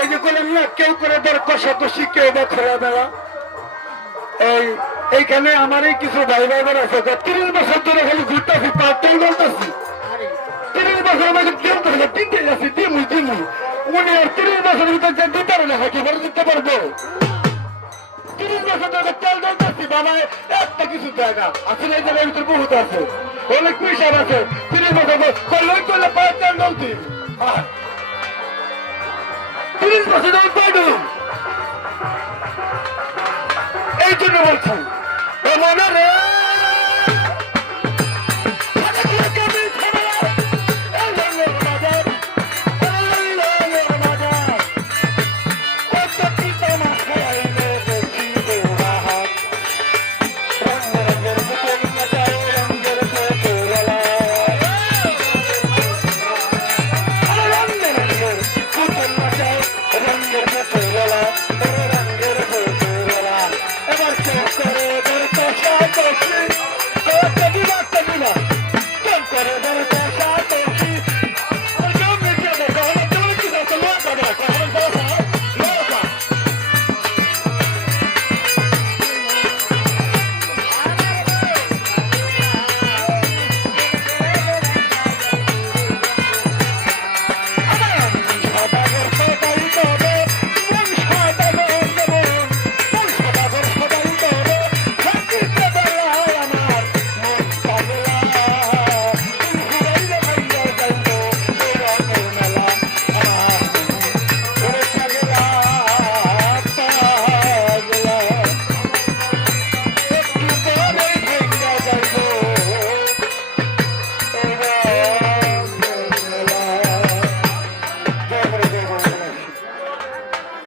এই যে বললাম না, কেউ করে দর কষাকষি, কেউ বা খোলা দেওয়া। এইখানে আমার এই কিছু ভাই ভাইবার আছে, 30 বছর ধরে খালি ঘুরতেছি, পার্টাই বলতেছি। 30 বছর আমাকে খেলতে তিনটে যাচ্ছি, দিমুই উনি আর 30 বছরের ভিতরে দিতে পারে না, হাঁটি ভরে দিতে পারবো। 30 বছর ধরে তেল ঢালতেছি, বাবা একটা কিছু দেয় না। আসলে এই জায়গার ভিতরে বহুত আছে, অনেক পয়সা আছে। 30 বছর করলে করলে পায়ের তেল ঢালতি, 30 বছর পাইডু। এই জন্য বলছি মনে রে এবার